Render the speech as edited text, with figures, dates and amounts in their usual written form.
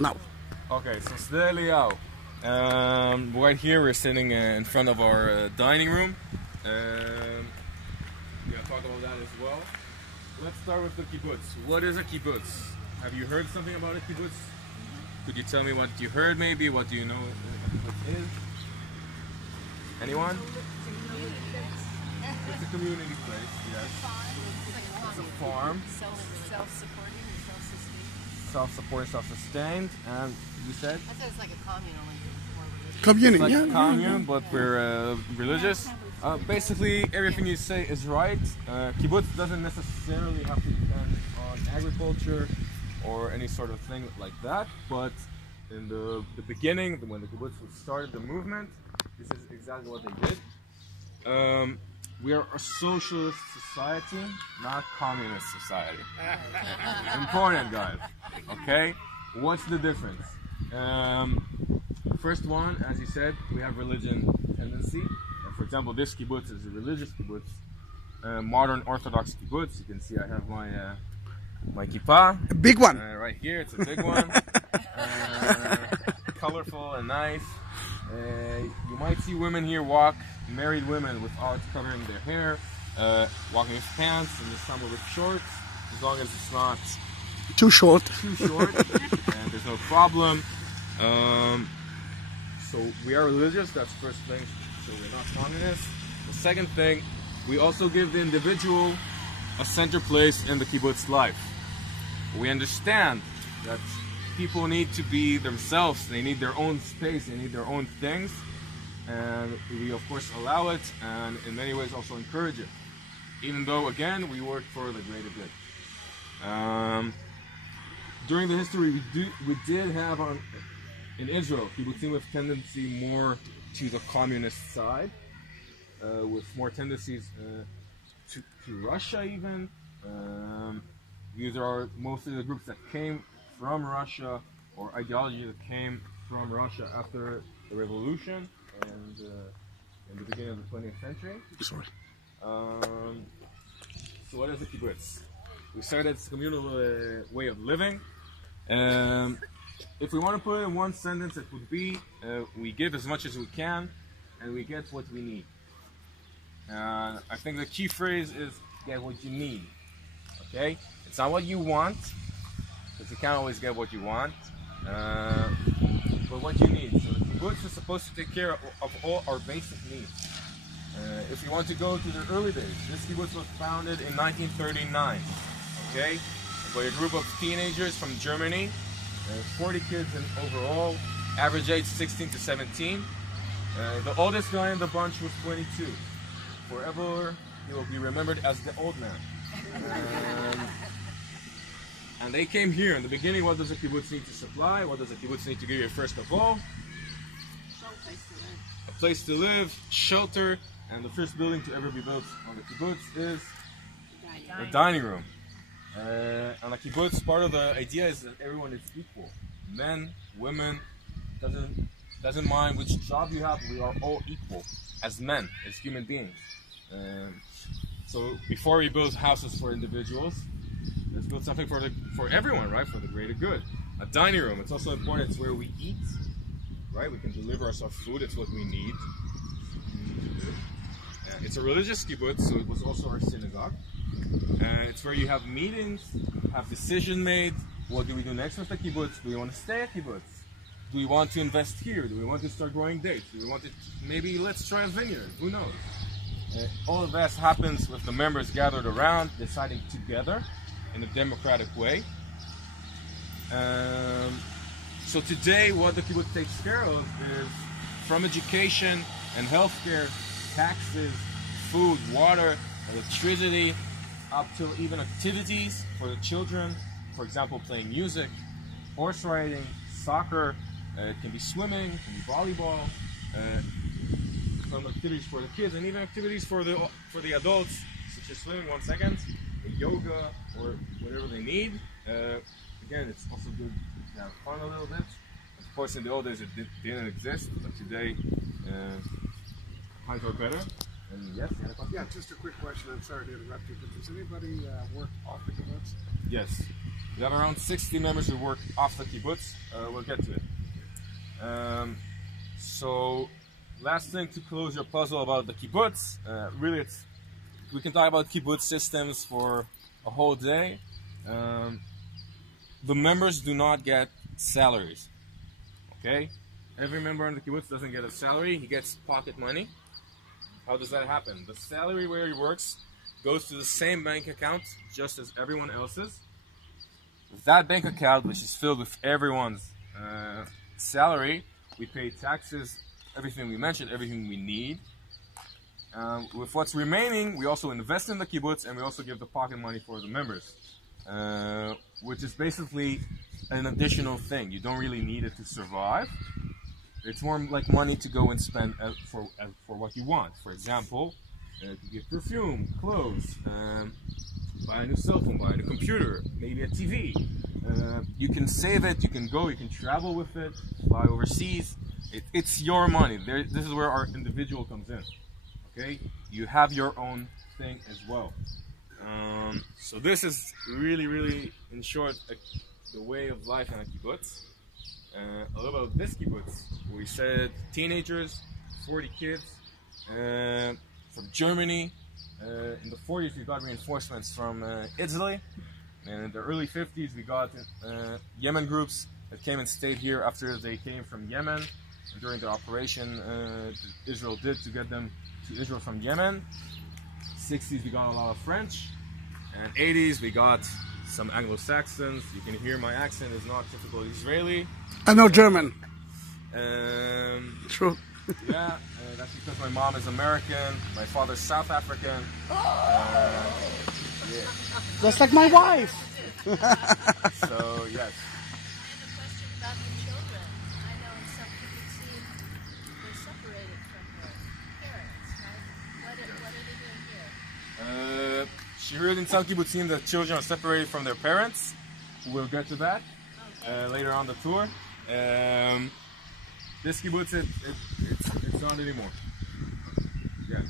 now. Okay, so today, Eliyahu. Right here we're sitting in front of our dining room. We're going to talk about that as well. Let's start with the kibbutz. What is a kibbutz? Have you heard something about a kibbutz? Could you tell me what you heard maybe? What do you know what it is? Anyone? It's a community place, yes. It's a farm. Self-supporting or self-sustained? Self-supporting, self-sustained. And you said? I thought it's like a commune, only more religious. Commune, It's like yeah. a commune, but we're religious. Basically, everything you say is right. Kibbutz doesn't necessarily have to depend on agriculture or any sort of thing like that, but in the beginning, when the kibbutz started the movement, this is exactly what they did. We are a socialist society, not communist society. Important, guys. Okay? What's the difference? First one, as you said, we have religion tendency. For example, this kibbutz is a religious kibbutz, modern Orthodox kibbutz. You can see I have my kippah. A big one. Right here, it's a big one. Colorful and nice. You might see women here walk, married women without covering their hair, walking with pants, in the summer with shorts, as long as it's not Too short. and there's no problem. So we are religious, that's the first thing, so we're not communists. The second thing, we also give the individual a center place in the kibbutz life. We understand that people need to be themselves, they need their own space, they need their own things, and we of course allow it and in many ways also encourage it, even though again we work for the greater good. During the history we did have in Israel kibbutzim with tendency more to the communist side, with more tendencies to Russia even. These are mostly the groups that came from Russia, or ideology that came from Russia after the revolution and in the beginning of the 20th century. Sorry. So what is a kibbutz? We started this communal way of living. If we want to put it in one sentence, it would be we give as much as we can and we get what we need. I think the key phrase is get what you need. Okay? It's not what you want, because you can't always get what you want, but what you need. So the kibbutz is supposed to take care of all our basic needs. If you want to go to the early days, this kibbutz was founded in 1939, okay, by a group of teenagers from Germany, 40 kids in overall, average age 16 to 17. The oldest guy in the bunch was 22. Forever, he will be remembered as the old man. And they came here. In the beginning, what does a kibbutz need to supply? What does a kibbutz need to give you first of all? A place to live, shelter, and the first building to ever be built on the kibbutz is the dining room. On a kibbutz, part of the idea is that everyone is equal. Men, women, doesn't mind which job you have, we are all equal as men, as human beings. So before we build houses for individuals, let's build something for everyone, right? For the greater good. A dining room, it's also important, it's where we eat, right? We can deliver ourselves food, it's what we need. It's a religious kibbutz, so it was also our synagogue. It's where you have meetings, have decision made. What do we do next with the kibbutz? Do we want to stay at kibbutz? Do we want to invest here? Do we want to start growing dates? Do we want to, maybe let's try a vineyard, who knows? All of that happens with the members gathered around, deciding together in a democratic way. So today, what the kibbutz takes care of is from education and healthcare, taxes, food, water, electricity, up till even activities for the children. For example, playing music, horse riding, soccer, it can be swimming, it can be volleyball, some activities for the kids, and even activities for the adults, such as swimming, yoga, or whatever they need. Again, it's also good to have fun a little bit. Of course, in the old days it didn't exist, but today times are better. And yes, you had a question? Yeah, just a quick question. I'm sorry to interrupt you, but does anybody work off the kibbutz? Yes. We have around 60 members who work off the kibbutz. We'll get to it. So, last thing to close your puzzle about the kibbutz. Really, we can talk about kibbutz systems for a whole day. The members do not get salaries. Okay? Every member in the kibbutz doesn't get a salary. He gets pocket money. How does that happen? The salary where he works goes to the same bank account just as everyone else's. That bank account, which is filled with everyone's salary, we pay taxes, everything we mentioned, everything we need. With what's remaining, we also invest in the kibbutz, and we also give the pocket money for the members, which is basically an additional thing. You don't really need it to survive. It's more like money to go and spend for what you want. For example, to get perfume, clothes, buy a new cell phone, buy a new computer, maybe a TV. You can save it, you can go, you can travel with it, fly overseas. It's your money. This is where our individual comes in. Okay? You have your own thing as well. So this is really, really, in short, the way of life in a kibbutz. A little about this kibbutz. We said teenagers, 40 kids from Germany. In the 40s, we got reinforcements from Italy. And in the early 50s, we got Yemen groups that came and stayed here after they came from Yemen. And during the operation Israel did to get them to Israel from Yemen. 60s, we got a lot of French. And 80s, we got some Anglo-Saxons. You can hear my accent is not typical Israeli. I know German. True. Yeah, that's because my mom is American, my father's South African. Yeah. Just like my wife. So, yes. I have a question about the children. I know in some kibbutzim they're separated from their parents, right? What are they doing here? She heard in some kibbutzim that children are separated from their parents. We'll get to that later on the tour. This kibbutz, it's not anymore. Yeah.